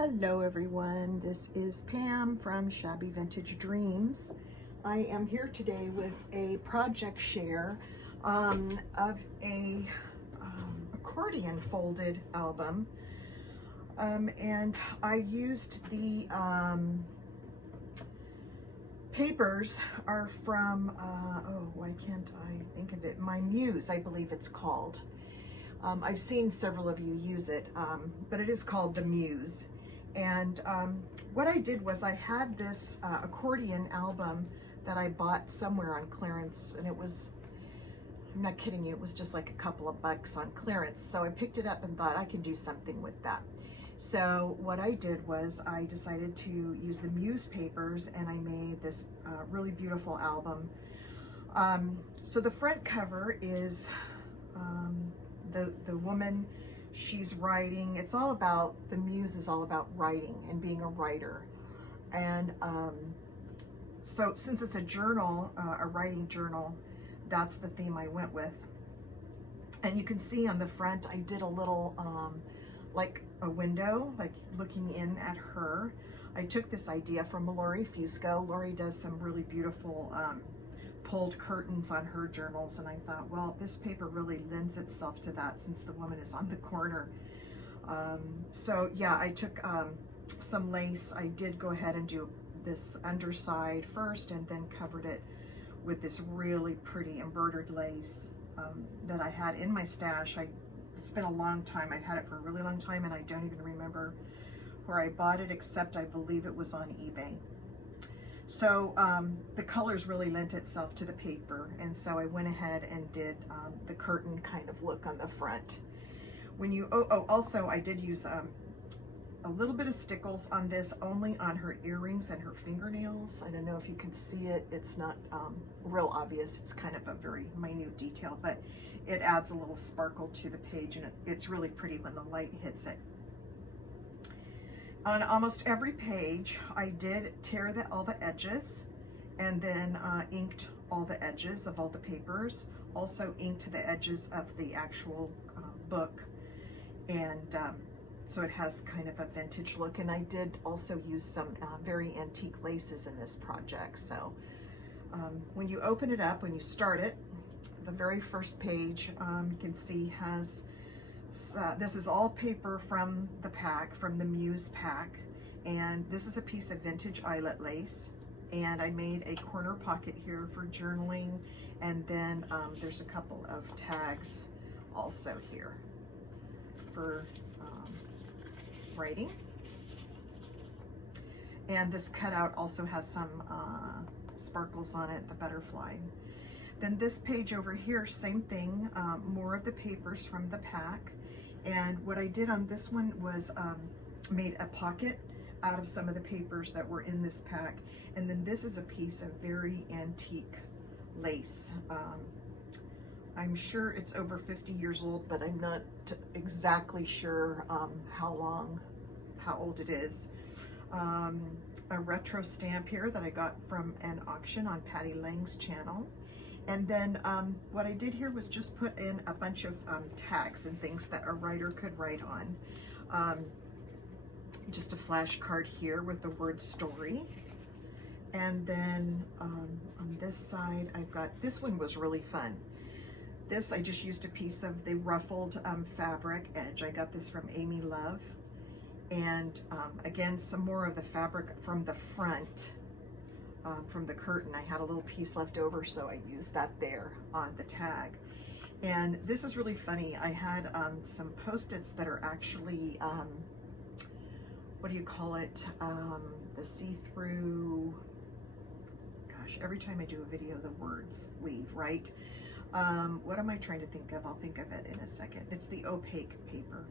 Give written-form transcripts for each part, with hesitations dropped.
Hello everyone, this is Pam from Shabby Vintage Dreams. I am here today with a project share of a accordion folded album, and I used the papers are from, oh, why can't I think of it? My Muse, I believe it's called. I've seen several of you use it, but it is called the Muse. And what I did was I had this accordion album that I bought somewhere on clearance, and it was, I'm not kidding you, it was just like a couple of bucks on clearance. So I picked it up and thought I can do something with that. So what I did was I decided to use the Muse papers, and I made this really beautiful album. So the front cover is the woman, she's writing. It's all about, the Muse is all about writing and being a writer. And so since it's a journal, a writing journal, that's the theme I went with. And you can see on the front, I did a little, like a window, like looking in at her. I took this idea from Lori Fusco. Lori does some really beautiful pulled curtains on her journals, and I thought, well, this paper really lends itself to that since the woman is on the corner. So yeah, I took some lace. I did go ahead and do this underside first, and then covered it with this really pretty embroidered lace that I had in my stash. It's been a long time. I've had it for a really long time, and I don't even remember where I bought it, except I believe it was on eBay. So the colors really lent itself to the paper, and so I went ahead and did the curtain kind of look on the front. When you, also I did use a little bit of stickles on this, only on her earrings and her fingernails. I don't know if you can see it. It's not real obvious. It's kind of a very minute detail, but it adds a little sparkle to the page, and it's really pretty when the light hits it. On almost every page, I did tear all the edges, and then inked all the edges of all the papers. Also inked the edges of the actual book, and so it has kind of a vintage look. And I did also use some very antique laces in this project. So when you open it up, when you start it, the very first page, you can see has this is all paper from the pack, from the Muse pack, and this is a piece of vintage eyelet lace, and I made a corner pocket here for journaling, and then there's a couple of tags also here for writing. And this cutout also has some sparkles on it, the butterfly. Then this page over here, same thing, more of the papers from the pack. And what I did on this one was made a pocket out of some of the papers that were in this pack. And then this is a piece of very antique lace. I'm sure it's over 50 years old, but I'm not exactly sure how old it is. A retro stamp here that I got from an auction on Patty Lang's channel. And then what I did here was just put in a bunch of tags and things that a writer could write on. Just a flashcard here with the word story. And then on this side, I've got, this one was really fun. This, I just used a piece of the ruffled fabric edge. I got this from Amy Love. And again, some more of the fabric from the front. From the curtain. I had a little piece left over, so I used that there on the tag. And this is really funny. I had some Post-its that are actually, what do you call it? The see-through, gosh, every time I do a video, the words leave, right? What am I trying to think of? I'll think of it in a second. It's the opaque paper.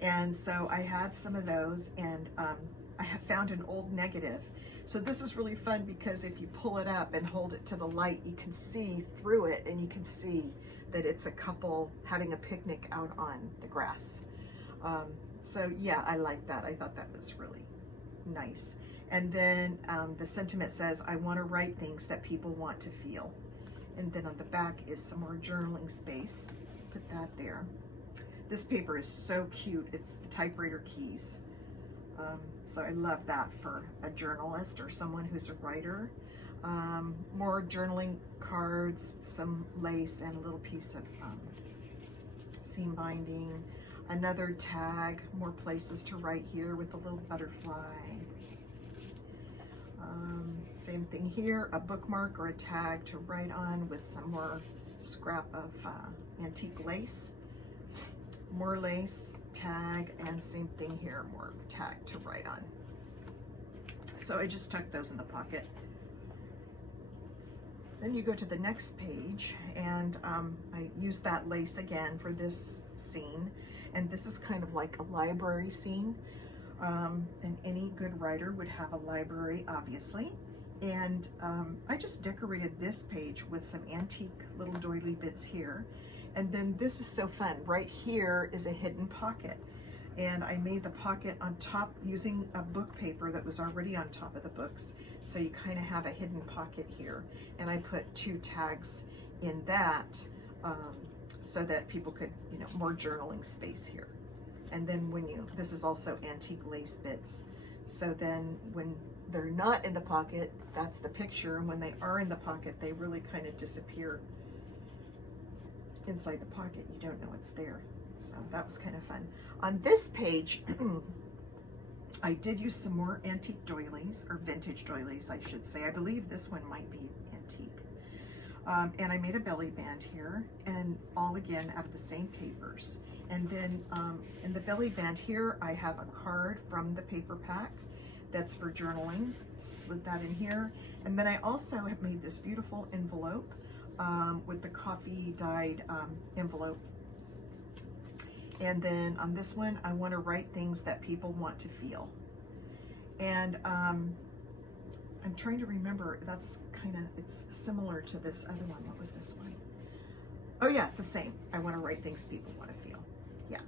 And so I had some of those, and I have found an old negative. So this is really fun because if you pull it up and hold it to the light, you can see through it, and you can see that it's a couple having a picnic out on the grass. So yeah, I like that. I thought that was really nice. And then the sentiment says, I want to write things that people want to feel. And then on the back is some more journaling space. Let's put that there. This paper is so cute. It's the typewriter keys. So I love that for a journalist or someone who's a writer. More journaling cards, some lace, and a little piece of seam binding. Another tag, more places to write here with a little butterfly. Same thing here, a bookmark or a tag to write on with some more scrap of antique lace. More lace, tag, and same thing here, more tag to write on. So I just tucked those in the pocket. Then you go to the next page, and I used that lace again for this scene. And this is kind of like a library scene. And any good writer would have a library, obviously. And I just decorated this page with some antique little doily bits here. And then this is so fun. Right here is a hidden pocket. And I made the pocket on top using a book paper that was already on top of the books. So you kind of have a hidden pocket here. And I put 2 tags in that so that people could, you know, more journaling space here. And then when this is also antique lace bits. So then when they're not in the pocket, that's the picture. And when they are in the pocket, they really kind of disappear inside the pocket. You don't know it's there. So that was kind of fun. On this page, I did use some more antique doilies, or vintage doilies, I should say. I believe this one might be antique. And I made a belly band here, and all again out of the same papers. And then in the belly band here, I have a card from the paper pack that's for journaling. Slid that in here. And then I also have made this beautiful envelope with the coffee dyed envelope. And then on this one, I want to write things that people want to feel. And I'm trying to remember, that's kind of, it's similar to this other one. What was this one? Oh yeah, it's the same. I want to write things people want to feel. Yeah.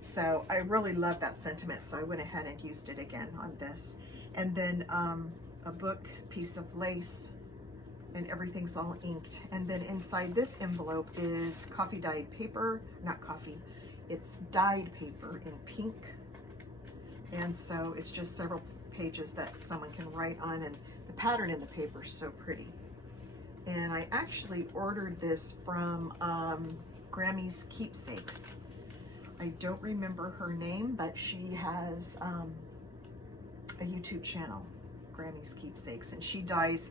So I really love that sentiment. So I went ahead and used it again on this. And then a book, piece of lace, and everything's all inked. And then inside this envelope is coffee dyed paper, not coffee, it's dyed paper in pink. And so it's just several pages that someone can write on, and the pattern in the paper is so pretty. And I actually ordered this from Grammy's Keepsakes. I don't remember her name, but she has a YouTube channel, Grammy's Keepsakes, and she dyes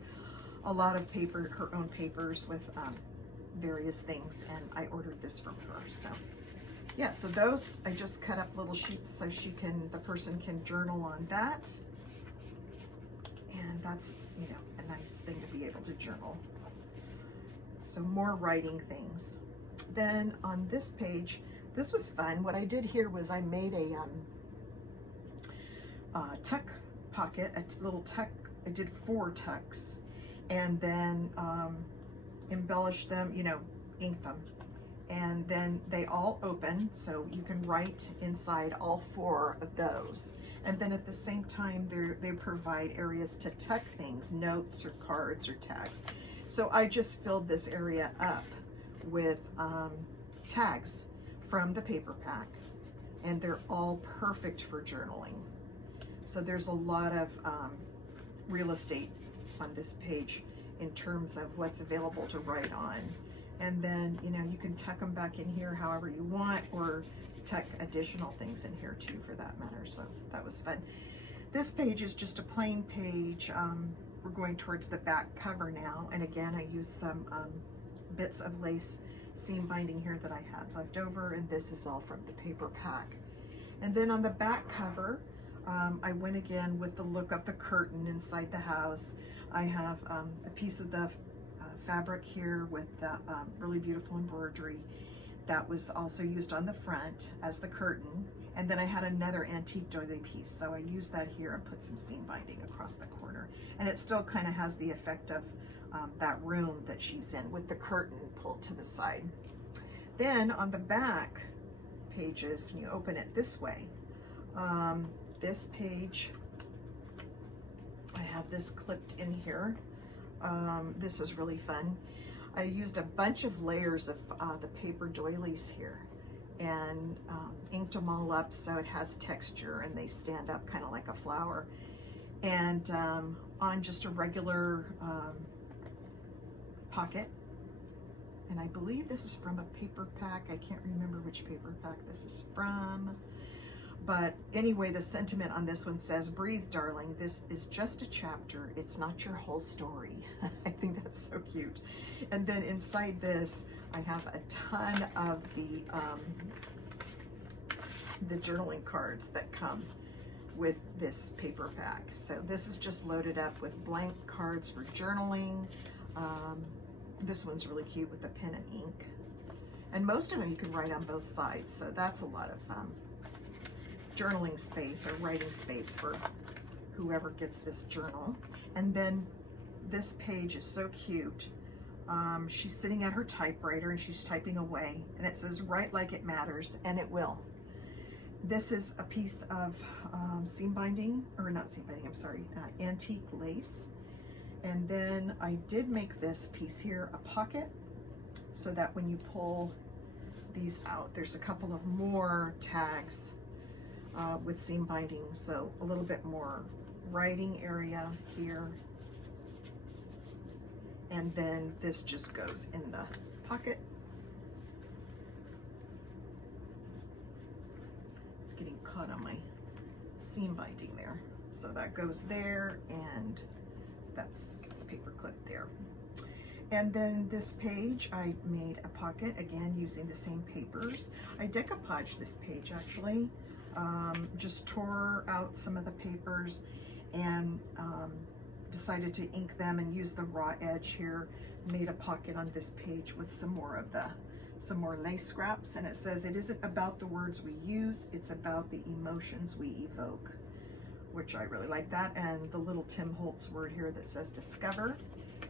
a lot of paper, her own papers with various things, and I ordered this from her. So yeah, so those I just cut up little sheets so the person can journal on that, and that's, you know, a nice thing to be able to journal. So more writing things. Then on this page, this was fun. What I did here was I made a tuck pocket, a little tuck. I did 4 tucks, and then embellished them, you know, inked them. And then they all open, so you can write inside all 4 of those. And then at the same time, they provide areas to tuck things, notes or cards or tags. So I just filled this area up with tags from the paper pack, and they're all perfect for journaling. So there's a lot of real estate on this page in terms of what's available to write on. And then, you know, you can tuck them back in here however you want, or tuck additional things in here too, for that matter. So that was fun. This page is just a plain page. We're going towards the back cover now. And again, I used some bits of lace seam binding here that I had left over, and this is all from the paper pack. And then on the back cover, I went again with the look of the curtain inside the house. I have a piece of the fabric here with the really beautiful embroidery that was also used on the front as the curtain. And then I had another antique doily piece, so I used that here and put some seam binding across the corner. And it still kind of has the effect of that room that she's in with the curtain pulled to the side. Then on the back pages, when you open it this way, this page, I have this clipped in here. This is really fun. I used a bunch of layers of the paper doilies here, and inked them all up so it has texture and they stand up kind of like a flower. And on just a regular pocket. And I believe this is from a paper pack. I can't remember which paper pack this is from. But anyway, the sentiment on this one says, "Breathe, darling. This is just a chapter. It's not your whole story." I think that's so cute. And then inside this, I have a ton of the journaling cards that come with this paper pack. So this is just loaded up with blank cards for journaling. This one's really cute with the pen and ink. And most of them you can write on both sides, so that's a lot of journaling space or writing space for whoever gets this journal. And then this page is so cute. She's sitting at her typewriter and she's typing away, and it says, "Write like it matters," and it will. This is a piece of seam binding, or not seam binding, I'm sorry, antique lace. And then I did make this piece here a pocket, so that when you pull these out, there's a couple of more tags with seam binding, so a little bit more writing area here. And then this just goes in the pocket. It's getting caught on my seam binding there. So that goes there, and that's gets paper clipped there. And then this page, I made a pocket, again, using the same papers. I decoupaged this page, actually. Just tore out some of the papers and decided to ink them and use the raw edge here. Made a pocket on this page with some more lace scraps. And it says, "It isn't about the words we use, it's about the emotions we evoke," which I really like that. And the little Tim Holtz word here that says "discover."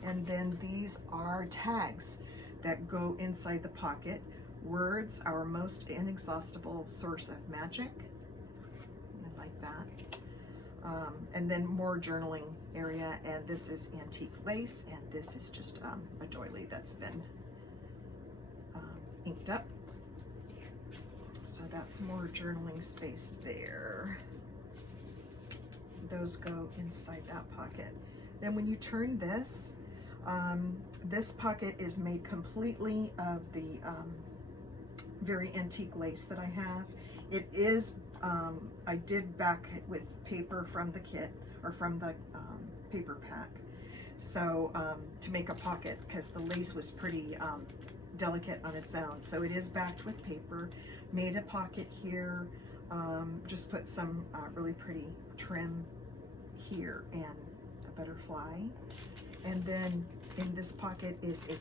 And then these are tags that go inside the pocket. "Words, our most inexhaustible source of magic." I like that. And then more journaling area, and this is antique lace, and this is just a doily that's been inked up. So that's more journaling space there. Those go inside that pocket. Then when you turn this, this pocket is made completely of the very antique lace that I have. It is, I did back it with paper from the kit, or from the paper pack. So to make a pocket, because the lace was pretty delicate on its own. So it is backed with paper. Made a pocket here, just put some really pretty trim here and a butterfly. And then in this pocket is a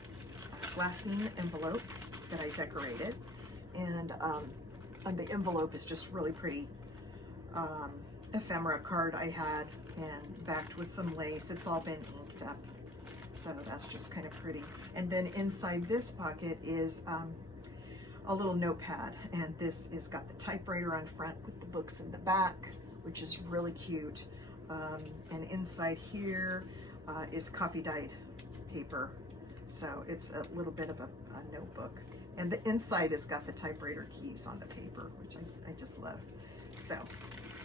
glassine envelope that I decorated. And the envelope is just really pretty ephemera card I had and backed with some lace. It's all been inked up, so that's just kind of pretty. And then inside this pocket is a little notepad, and this is got the typewriter on front with the books in the back, which is really cute. And inside here is coffee dyed paper, so it's a little bit of a notebook. And the inside has got the typewriter keys on the paper, which I just love. So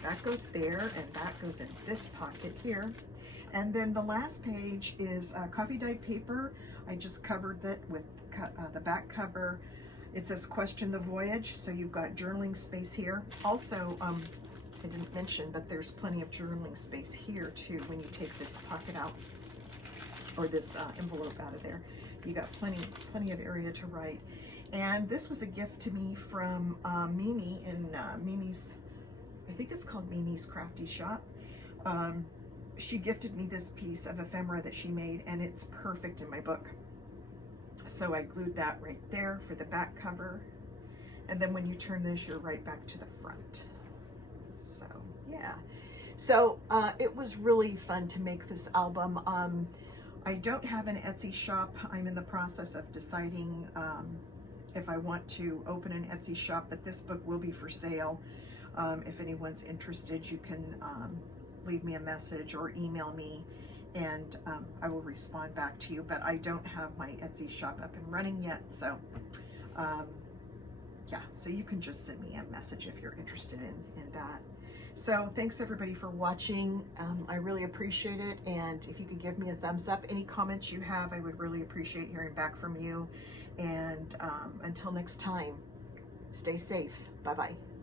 that goes there, and that goes in this pocket here. And then the last page is coffee dyed paper. I just covered it with the back cover. It says "Question the Voyage," so you've got journaling space here. Also, I didn't mention, but there's plenty of journaling space here too when you take this pocket out, or this envelope out of there. You got plenty of area to write. And this was a gift to me from Mimi in Mimi's, I think it's called Mimi's Crafty Shop. She gifted me this piece of ephemera that she made, and it's perfect in my book. So I glued that right there for the back cover. And then when you turn this, you're right back to the front. So yeah, so it was really fun to make this album. I don't have an Etsy shop. I'm in the process of deciding if I want to open an Etsy shop, but this book will be for sale. If anyone's interested, you can leave me a message or email me, and I will respond back to you. But I don't have my Etsy shop up and running yet, so yeah, so you can just send me a message if you're interested in that. So thanks everybody for watching. I really appreciate it. And if you could give me a thumbs up, any comments you have, I would really appreciate hearing back from you. And until next time, stay safe. Bye-bye.